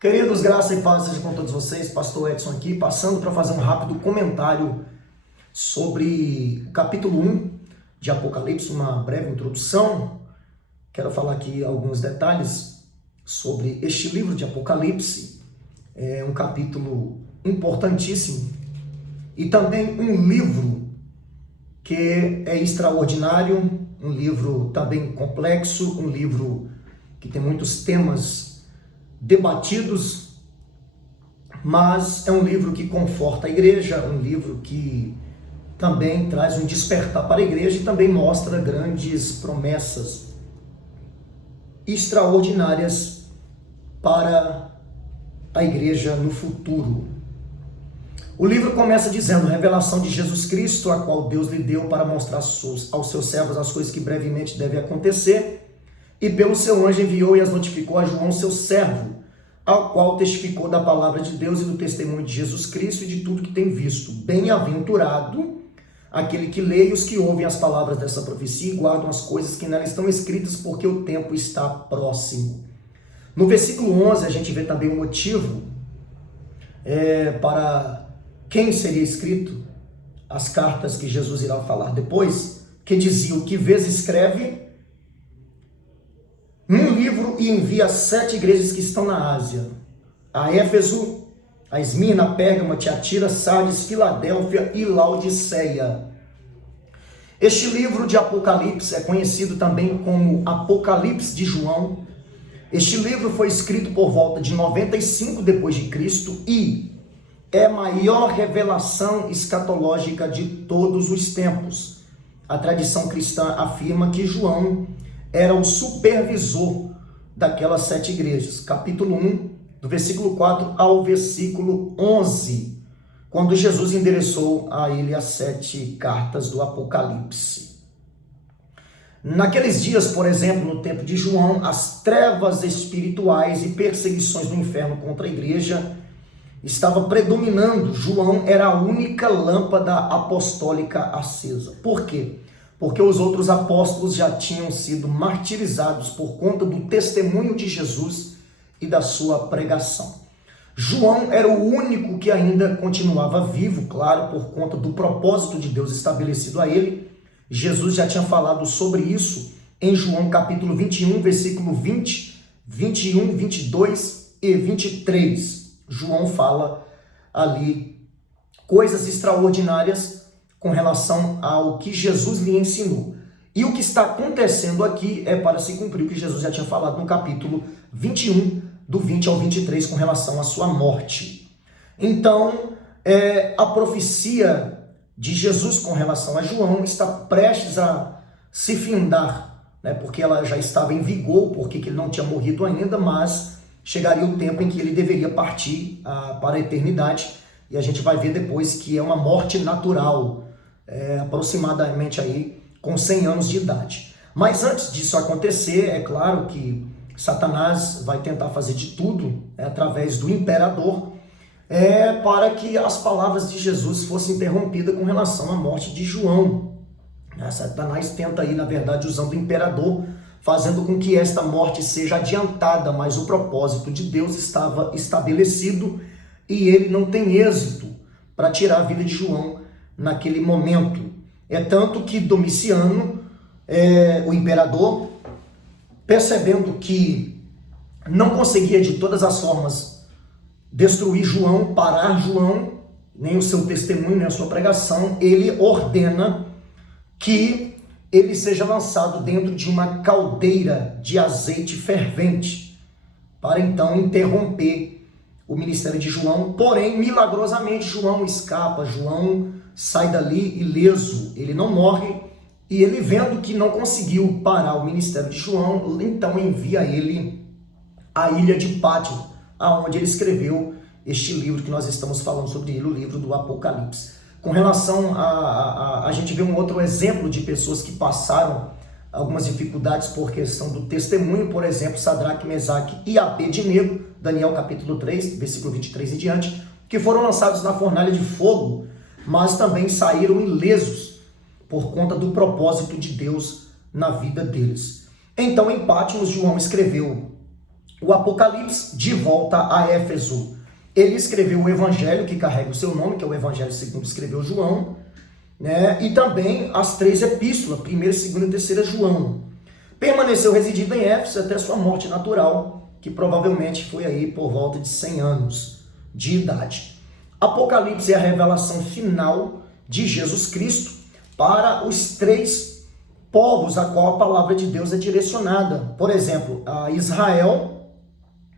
Queridos, graça e paz seja com todos vocês. Pastor Edson aqui, passando para fazer um rápido comentário sobre o capítulo 1 de Apocalipse, uma breve introdução. Quero falar aqui alguns detalhes sobre este livro de Apocalipse. É um capítulo importantíssimo e também um livro que é extraordinário, um livro também complexo, um livro que tem muitos temas debatidos, mas é um livro que conforta a igreja, um livro que também traz um despertar para a igreja e também mostra grandes promessas extraordinárias para a igreja no futuro. O livro começa dizendo: revelação de Jesus Cristo, a qual Deus lhe deu para mostrar aos seus servos as coisas que brevemente devem acontecer, e pelo seu anjo enviou e as notificou a João, seu servo, ao qual testificou da palavra de Deus e do testemunho de Jesus Cristo e de tudo que tem visto. Bem-aventurado aquele que lê e os que ouvem as palavras dessa profecia e guardam as coisas que nela estão escritas, porque o tempo está próximo. No versículo 11 a gente vê também o motivo para quem seria escrito as cartas que Jesus irá falar depois, que dizia: o que vês escreve num livro e envia às 7 igrejas que estão na Ásia: a Éfeso, a Esmirna, a Pérgamo, a Tiatira, Sardes, Filadélfia e Laodiceia. Este livro de Apocalipse é conhecido também como Apocalipse de João. Este livro foi escrito por volta de 95 depois de Cristo e é a maior revelação escatológica de todos os tempos. A tradição cristã afirma que João era o supervisor daquelas 7 igrejas. Capítulo 1, do versículo 4 ao versículo 11, quando Jesus endereçou a ele as 7 cartas do Apocalipse. Naqueles dias, por exemplo, no tempo de João, as trevas espirituais e perseguições do inferno contra a igreja estavam predominando. João era a única lâmpada apostólica acesa. Por quê? Porque os outros apóstolos já tinham sido martirizados por conta do testemunho de Jesus e da sua pregação. João era o único que ainda continuava vivo, claro, por conta do propósito de Deus estabelecido a ele. Jesus já tinha falado sobre isso em João capítulo 21, versículo 20, 21, 22 e 23. João fala ali coisas extraordinárias com relação ao que Jesus lhe ensinou. E o que está acontecendo aqui é para se cumprir o que Jesus já tinha falado no capítulo 21, do 20 ao 23, com relação à sua morte. Então, a profecia de Jesus com relação a João está prestes a se findar, né? Porque ela já estava em vigor, porque ele não tinha morrido ainda, mas chegaria o tempo em que ele deveria partir para a eternidade, e a gente vai ver depois que é uma morte natural, aproximadamente aí com 100 anos de idade. Mas antes disso acontecer, é claro que Satanás vai tentar fazer de tudo, através do imperador, para que as palavras de Jesus fossem interrompidas com relação à morte de João. Satanás tenta aí, na verdade, usando o imperador, fazendo com que esta morte seja adiantada, mas o propósito de Deus estava estabelecido e ele não tem êxito para tirar a vida de João naquele momento. É tanto que Domiciano, o imperador, percebendo que não conseguia de todas as formas destruir João, parar João, nem o seu testemunho, nem a sua pregação, ele ordena que ele seja lançado dentro de uma caldeira de azeite fervente, para então interromper o ministério de João. Porém, milagrosamente, João escapa, João sai dali ileso, ele não morre, e ele, vendo que não conseguiu parar o ministério de João, então envia ele à ilha de Pátimo, aonde ele escreveu este livro que nós estamos falando sobre ele, o livro do Apocalipse. Com relação a gente vê um outro exemplo de pessoas que passaram algumas dificuldades por questão do testemunho, por exemplo, Sadraque, Mesaque e Abednego, Daniel capítulo 3, versículo 23 em diante, que foram lançados na fornalha de fogo, mas também saíram ilesos por conta do propósito de Deus na vida deles. Então, em Patmos, João escreveu o Apocalipse de volta a Éfeso. Ele escreveu o evangelho que carrega o seu nome, que é o evangelho segundo escreveu João, né? E também as 3 epístolas, 1ª, 2ª e 3ª João. Permaneceu residindo em Éfeso até sua morte natural, que provavelmente foi aí por volta de 100 anos de idade. Apocalipse é a revelação final de Jesus Cristo para os 3 povos a qual a palavra de Deus é direcionada. Por exemplo, a Israel,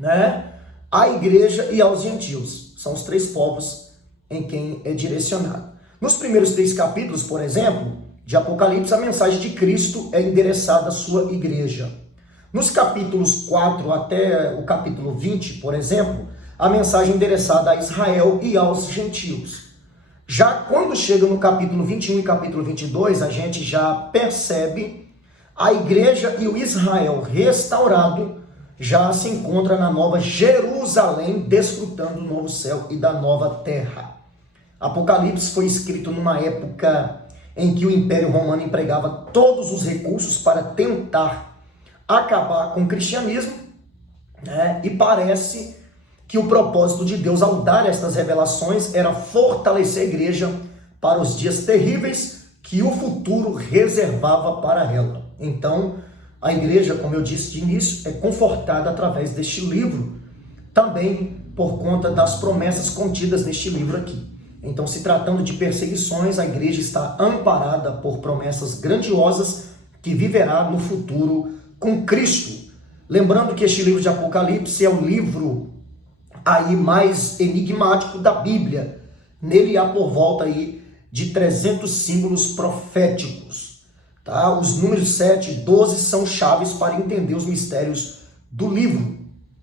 né? A igreja e aos gentios. São os 3 povos em quem é direcionado. Nos primeiros 3 capítulos, por exemplo, de Apocalipse, a mensagem de Cristo é endereçada à sua igreja. Nos capítulos 4 até o capítulo 20, por exemplo, a mensagem é endereçada a Israel e aos gentios. Já quando chega no capítulo 21 e capítulo 22, a gente já percebe a igreja e o Israel restaurado já se encontra na nova Jerusalém, desfrutando do novo céu e da nova terra. Apocalipse foi escrito numa época em que o Império Romano empregava todos os recursos para tentar acabar com o cristianismo, né? E parece que o propósito de Deus ao dar estas revelações era fortalecer a igreja para os dias terríveis que o futuro reservava para ela. Então, a igreja, como eu disse de início, é confortada através deste livro, também por conta das promessas contidas neste livro aqui. Então, se tratando de perseguições, a igreja está amparada por promessas grandiosas que viverá no futuro com Cristo. Lembrando que este livro de Apocalipse é o livro aí mais enigmático da Bíblia. Nele há por volta aí de 300 símbolos proféticos. Tá? Os números 7 e 12 são chaves para entender os mistérios do livro.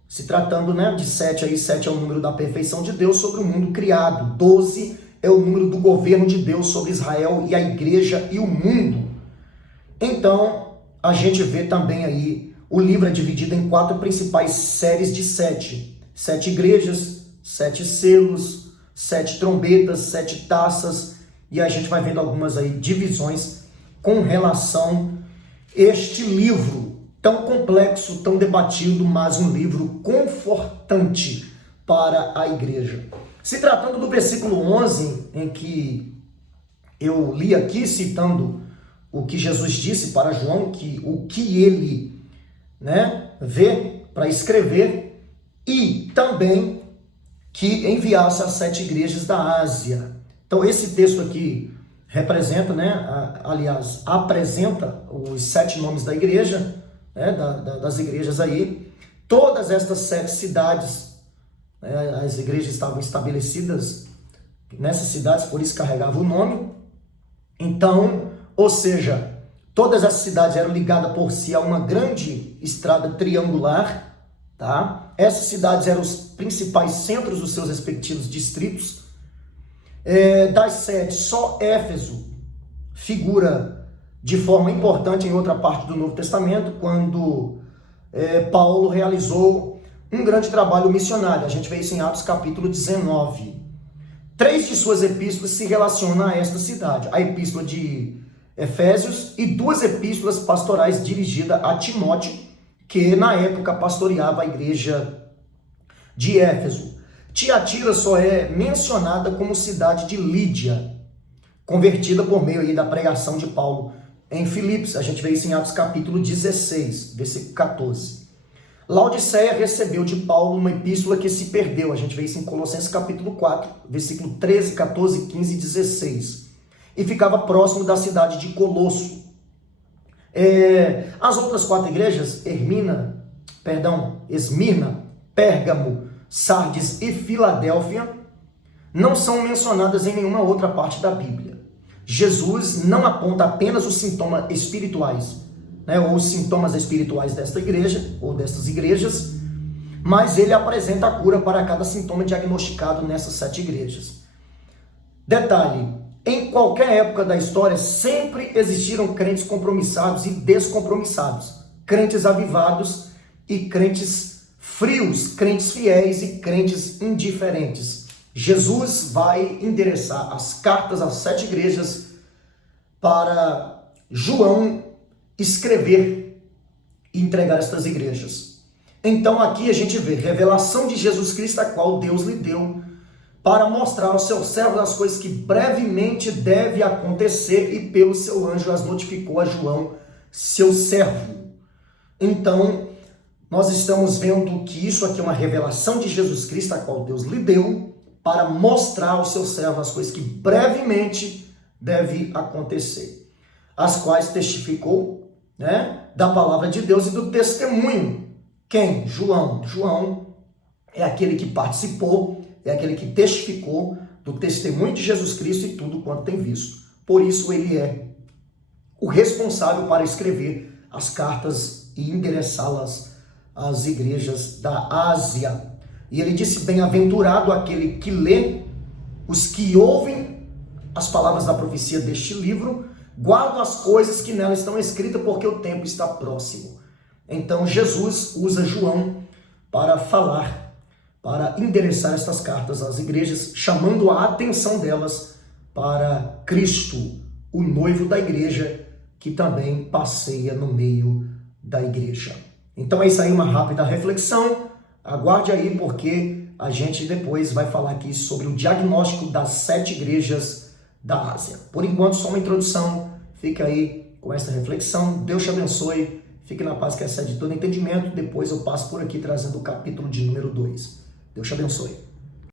Se tratando, né, de 7 aí, 7 é o número da perfeição de Deus sobre o mundo criado. 12 é o número do governo de Deus sobre Israel e a igreja e o mundo. Então, a gente vê também aí, o livro é dividido em 4 principais séries de 7. 7 igrejas, 7 selos, 7 trombetas, 7 taças. E a gente vai vendo algumas aí divisões com relação a este livro tão complexo, tão debatido, mas um livro confortante para a igreja. Se tratando do versículo 11, em que eu li aqui, citando o que Jesus disse para João, que o que ele, né, vê para escrever, e também que enviasse as 7 igrejas da Ásia. Então esse texto aqui representa, né, aliás, apresenta os 7 nomes da igreja, né, das igrejas aí. Todas estas 7 cidades, né, as igrejas estavam estabelecidas nessas cidades, por isso carregava o nome. Então, ou seja, todas as cidades eram ligadas por si a uma grande estrada triangular, tá? Essas cidades eram os principais centros dos seus respectivos distritos. Das 7, só Éfeso figura de forma importante em outra parte do Novo Testamento, quando Paulo realizou um grande trabalho missionário. A gente vê isso em Atos capítulo 19. 3 de suas epístolas se relacionam a esta cidade. A epístola de Efésios e 2 epístolas pastorais dirigidas a Timóteo, que na época pastoreava a igreja de Éfeso. Tiatira só é mencionada como cidade de Lídia, convertida por meio aí da pregação de Paulo em Filipos. A gente vê isso em Atos capítulo 16, versículo 14. Laodiceia recebeu de Paulo uma epístola que se perdeu. A gente vê isso em Colossenses capítulo 4, versículo 13, 14, 15 e 16. E ficava próximo da cidade de Colosso. As outras 4 igrejas, Esmirna, Pérgamo, Sardes e Filadélfia, não são mencionadas em nenhuma outra parte da Bíblia. Jesus não aponta apenas os sintomas espirituais, né, ou os sintomas espirituais desta igreja, ou destas igrejas, mas ele apresenta a cura para cada sintoma diagnosticado nessas 7 igrejas. Detalhe, em qualquer época da história, sempre existiram crentes compromissados e descompromissados, crentes avivados e crentes frios, crentes fiéis e crentes indiferentes. Jesus vai endereçar as cartas às 7 igrejas para João escrever e entregar estas igrejas. Então aqui a gente vê revelação de Jesus Cristo, a qual Deus lhe deu para mostrar aos seus servos as coisas que brevemente deve acontecer, e pelo seu anjo as notificou a João, seu servo. Então, nós estamos vendo que isso aqui é uma revelação de Jesus Cristo, a qual Deus lhe deu para mostrar aos seus servos as coisas que brevemente deve acontecer, as quais testificou, da palavra de Deus e do testemunho. Quem? João. João é aquele que participou, é aquele que testificou do testemunho de Jesus Cristo e tudo quanto tem visto. Por isso ele é o responsável para escrever as cartas e endereçá-las às igrejas da Ásia. E ele disse: bem-aventurado aquele que lê, os que ouvem as palavras da profecia deste livro, guardam as coisas que nela estão escritas, porque o tempo está próximo. Então Jesus usa João para falar, para endereçar estas cartas às igrejas, chamando a atenção delas para Cristo, o noivo da igreja, que também passeia no meio da igreja. Então é isso aí, uma rápida reflexão. Aguarde aí, porque a gente depois vai falar aqui sobre o diagnóstico das 7 igrejas da Ásia. Por enquanto, só uma introdução. Fica aí com essa reflexão. Deus te abençoe. Fique na paz que excede todo entendimento. Depois eu passo por aqui trazendo o capítulo de número 2. Deus te abençoe.